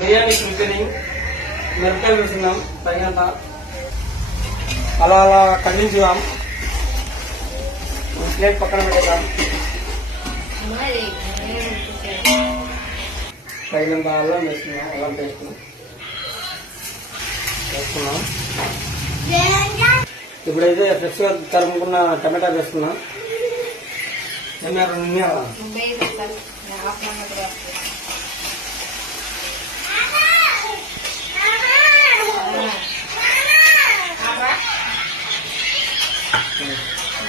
Biryani preparing. మిరపకాయలు వేసుకున్నాం తగినంత, అలా అలా ఖండించుదాం. ప్లేట్ పక్కన పెట్టేద్దాం. తగినంత అల్లం వేసుకున్నాం, అల్లం పేస్ట్ వేసుకున్నాం. ఇప్పుడైతే ఫ్రెష్గా తరుముకున్న టమాటా వేసుకున్నాం.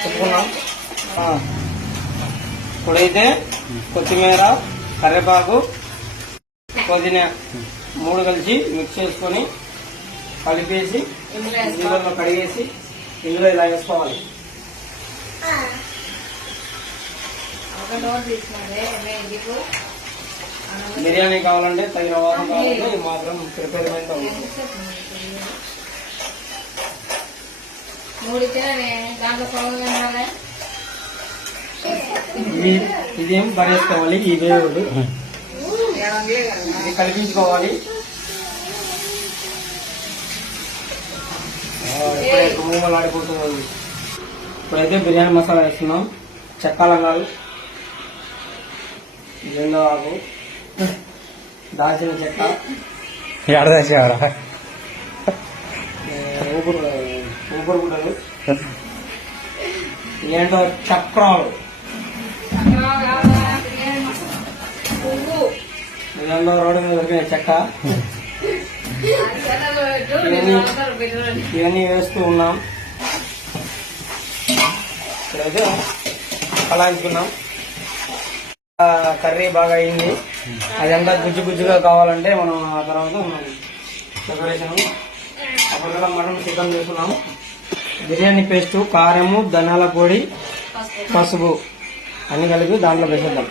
చెప్పుకున్నాం. ఇప్పుడైతే కొత్తిమీర, కరివేపాకు, పుదీనా 3 కలిసి మిక్స్ చేసుకొని కలిపేసి నీళ్ళలో కడిగేసి ఇందులో ఇలా వేసుకోవాలి. బిర్యానీ కావాలంటే తగిన వారం కావాలంటే ఇది మాత్రం ప్రిపేర్ అయితే ఉంటుంది. ఇదేం పడేసుకోవాలి. ఈ దేవుడు ఇది కలిపించుకోవాలి. మూమలాడిపోతుంది. ఇప్పుడైతే బిర్యానీ మసాలా వేస్తున్నాం. చెక్క, లవంగాలు, జెండా ఆకు, దాల్చిన చెక్క, ఊపిరి గుడ్డలు, ఏంటో చక్రాలు, ఇదంతా రోడ్డు మీద దొరికిన చెక్క, ఇవన్నీ వేస్తూ ఉన్నాం. ఇప్పుడైతే కలాయించుకున్నాం. కర్రీ బాగా అయింది. అదంతా గుజ్జు గుజ్జుగా కావాలంటే మనం ఆ తర్వాత డెకరేషన్ అప్పుడు మటన్ చికెన్ చేసుకున్నాం. బిర్యానీ పేస్టు, కారము, ధనియాల పొడి, పసుపు అన్ని కలిపి దాంట్లో వేసేద్దాం.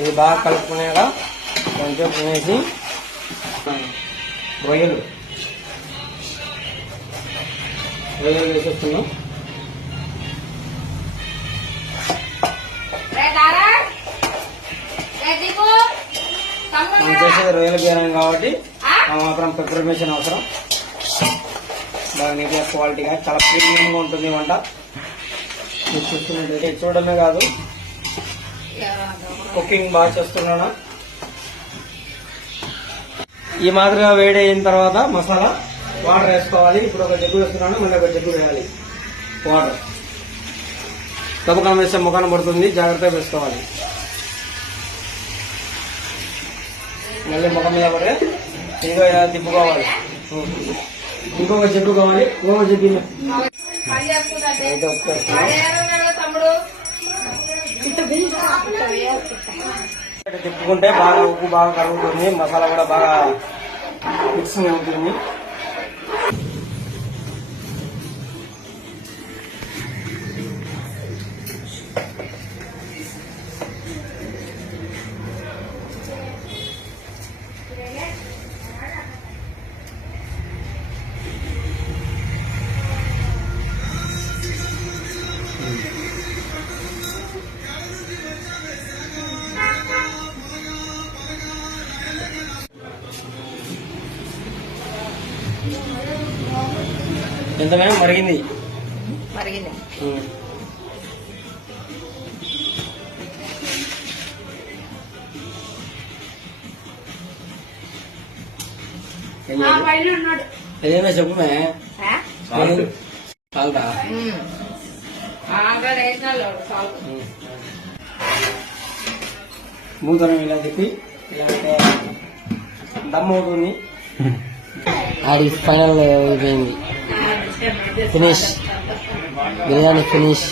ఇది బాగా కలుపుకునేగా కొంచెం తినేసి రొయ్యలు వేసేస్తున్నాం. మనం చేసేది రొయ్యల బిర్యానీ కాబట్టి మాత్రం ప్రిపరేషన్ అవసరం. బాగా నీట్గా క్వాలిటీగా చాలా ప్రీమియంగా ఉంటుంది వంట. చూస్తున్నట్టయితే చూడడమే కాదు, కుకింగ్ బాగా చేస్తున్నాను. ఈ మాదిరిగా వేడి అయిన తర్వాత మసాలా వాటర్ వేసుకోవాలి. ఇప్పుడు ఒక జగ్గు వేస్తున్నాను, మళ్ళీ ఒక జగ్గు వేయాలి వాటర్. తప్పకం వేస్తే ముఖాన పడుతుంది, జాగ్రత్తగా వేసుకోవాలి. మళ్ళీ ముఖం మీద పడే ఇంకో తిప్పుకోవాలి. ఇంకొక జగ్గు కావాలి, ఇంకొక జగ్గు తిప్పుకుంటే బాగా ఉప్పు బాగా కరుగుతుంది, మసాలా కూడా బాగా మిక్సింగ్ అవుతుంది. ఎంతమైనా మరిగింది. ఏదైనా చెప్పుమే చాలదా? మూతనం ఇలా తిప్పి ఇలా దమ్ అవుతుంది. అది ఫైనల్ అయిపోయింది. Finish, biryani finish.